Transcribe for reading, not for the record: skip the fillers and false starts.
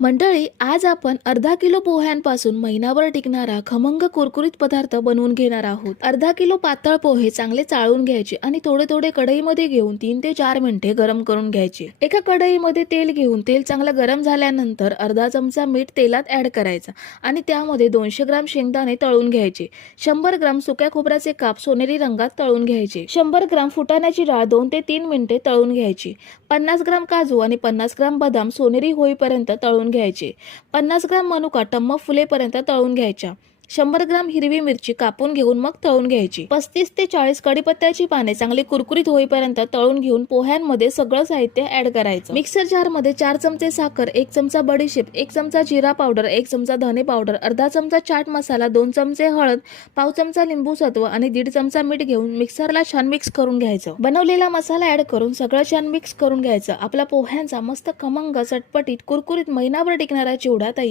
मंडळी, आज आपण अर्धा किलो पोह्यांपासून महिनाभर टिकणारा खमंग कुरकुरीत पदार्थ बनवून घेणार आहोत. अर्धा किलो पातळ पोहे चांगले चाळून घ्यायचे आणि थोडे थोडे कढईमध्ये घेऊन 3 ते 4 मिनिटे गरम करून घ्यायचे. एका कढईमध्ये तेल घेऊन तेल चांगलं गरम झाल्यानंतर अर्धा चमचा मीठ तेलात ऍड करायचा आणि त्यामध्ये 200 ग्राम शेंगदाणे तळून घ्यायचे. 100 ग्राम सुक्या खोबऱ्याचे काप सोनेरी रंगात तळून घ्यायचे. 100 ग्राम फुटाण्याची डाळ 2 ते 3 मिनिटे तळून घ्यायची. 50 ग्राम काजू आणि 50 ग्राम बदाम सोनेरी होईपर्यंत तळून घ्यायचे. 50 ग्राम मनुका टम्म फुलेपर्यंत तळून घ्यायच्या. 100 ग्राम हिरवी मिरची कापून घेऊन मग तळून घ्यायची. 35 ते 40 कडीपत्त्याची पाने चांगली कुरकुरीत होईपर्यंत तळून घेऊन पोह्यांमध्ये सगळं साहित्य ऍड करायचं. मिक्सर जार मध्ये 4 चमचे साखर, 1 चमचा बडीशेप, 1 चमचा जिरा पावडर, 1 चमचा धने पावडर, अर्धा चमचा चाट मसाला, 2 चमचे हळद, पाव चमचा लिंबू सत्व आणि 1.5 चमचा मीठ घेऊन मिक्सरला छान मिक्स करून घ्यायचं. बनवलेला मसाला ऍड करून सगळं छान मिक्स करून घ्यायचं. आपला पोह्यांचा मस्त खमंग चटपटीत कुरकुरीत महिनाभर टिकणारा चिवडा तयार.